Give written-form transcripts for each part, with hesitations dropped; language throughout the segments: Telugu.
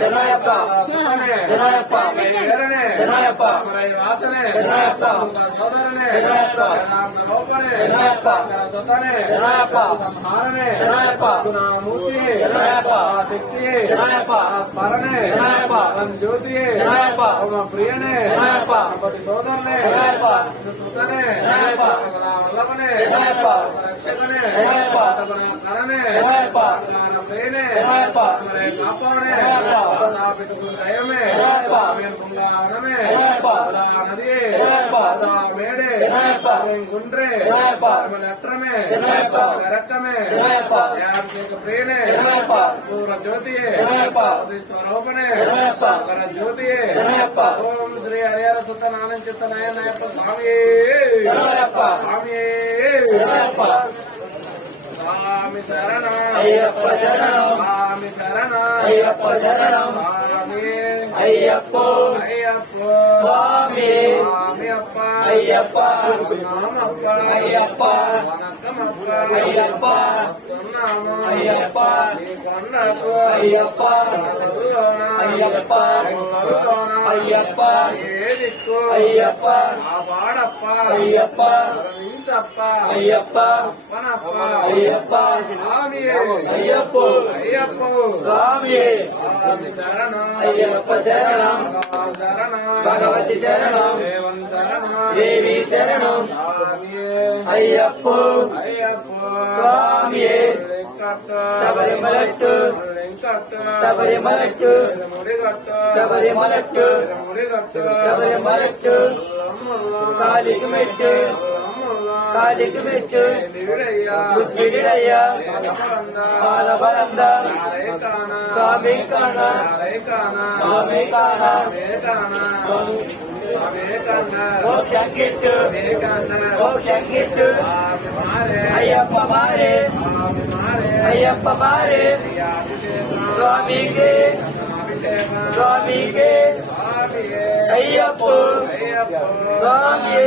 శరణయ్యప్ప శరణయ్యప్ప శరణయ్యప్ప వాసనే శరణయ్యప్ప సోదరనే శరణయ్యప్ప లోపనే శరణయ్యప్ప సొతనే శరణయ్యప్ప సంహారనే శరణయ్యప్ప గుణమూర్తి శరణయ్యప్ప శక్తి శరణయ్యప్ప పరనే శరణయ్యప్ప జ్యోతి శరణయ్యప్ప ప్రియనే శరణయ్యప్ప పతి సోదరనే శరణయ్యప్ప సుతనే శరణయ్యప్ప వల్లభనే శరణయ్యప్ప రక్షకనే శరణయ్యప్ప కరణే శరణయ్యప్ప ప్రియనే శరణయ్యప్ప కాపాడనే శరణయ్యప్ప దయమే శరణయ్యప్ప కుండానమే శరణయ్యప్ప నది శరణయ్యప్ప మేడే శరణయ్యప్ప గుండ్రే శరణయ్యప్ప నత్రమే శరణయ్యప్ప రక్తమే శరణయ్యప్ప యాభిషేక ప్రియనే శరణయ్యప్ప పూర్వ జ్యోతియే శరణయ్యప్ప స్వరూపనే శరణయ్యప్ప వర జ్యోతియే శరణయ్యప్ప ఓం శ్రీ హరిహర సుత నారాయణ నాయనయ్యప్ప స్వామి శరణయ్యప్ప స్వామి శరణయ్యప్ప స్వామి శరణం అయ్యప్ప శరణం స్వామి శరణం అయ్యప్ప శరణం స్వామి అయ్యప్ప అయ్యప్ప స్వామి స్వామి అప్ప అయ్యప్ప నామప్ప అయ్యప్ప వనకమప్ప అయ్యప్ప అయ్యప్ప కన్నకు అయ్యప్ప అయ్యప్ప అయ్యప్ప ఏదిక్కు అయ్యప్ప ఆవాడప్ప అయ్యప్ప వించప్ప అయ్యప్ప అప్పనప్ప అయ్యప్ప స్వామి అయ్యప్ప అయ్యప్ప స్వామి స్వామి శరణం అయ్యప్ప శరణం శరణం భగవతి శరణం దేవం శరణం దేవి శరణం అయ్యప్ప అయ్యప్ప స్వామి శబరిమలట్టు శబరిమలట్టు శబరిమలట్టు శబరిమలట్టు కాలికి మెట్టు కాలికి మెట్టు బుద్ధిడయ్యా పాలబలంద స్వామి కాన స్వామి కాన మోక్షం గిట్టు మోక్షం గిట్టు అయ్యప్ప మారే అయ్యప్ప మారే స్వామికి స్వామికి అయ్యప్ప స్వామి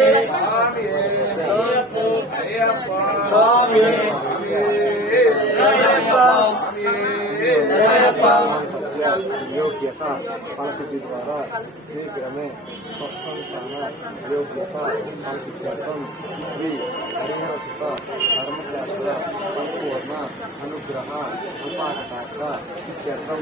స్వామి योग्यता फलसिद्धि द्वारा शीघ्र में सत्संतान योग्यता फलसिद्ध्यर्थम श्री हरिहर सुत धर्मशास्त्र संपूर्ण अनुग्रह उपाकटाक्ष सिद्ध्यर्थम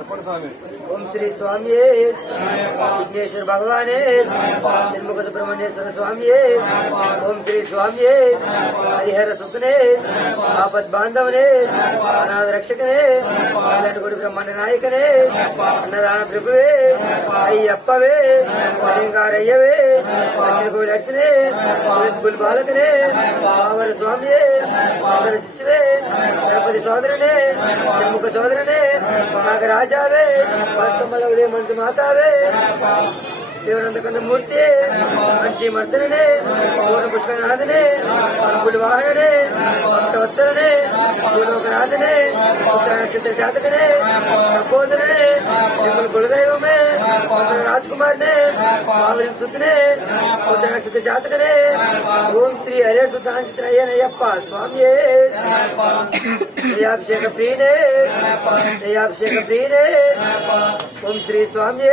ओम श्री स्वामी विघ्नेश्वर भगवान षण्मुख सुब्रह्मण्येश्वर स्वामी ओम श्री स्वामी हरिहर सुतने आपद बांधवने अनाथ रक्षकने गुड़ी ब्रह्मांड नायकने अन्नदान प्रभुवे अय्यप्पवे अलिंगारय्यवे दक्षिण कोविल अर्चने बुल बालकने पावन स्वामी अंदर शिष्यवे गणपति सोदरने षण्मुख सोदरने नागराजावे पंतमलगदे मंजु मातावे देवनंद कंद मूर्ति मनिषि मर्दने पूर्ण पुष्करनाथने अनुकूल वाहनने भक्तवत्सलने भूलोकनाथने उत्तर नक्षत्र जातकने तपोधरने त्रिपुल कुलदैवमे राजकुमार ने पावन सुतने उत्तर नक्षत्र जातकने ओम श्री हरिहर सुतान चित्रय्यप्पा स्वामी दयाभिषेक प्रियने दयाभिषेक प्रियने ओम श्री स्वामी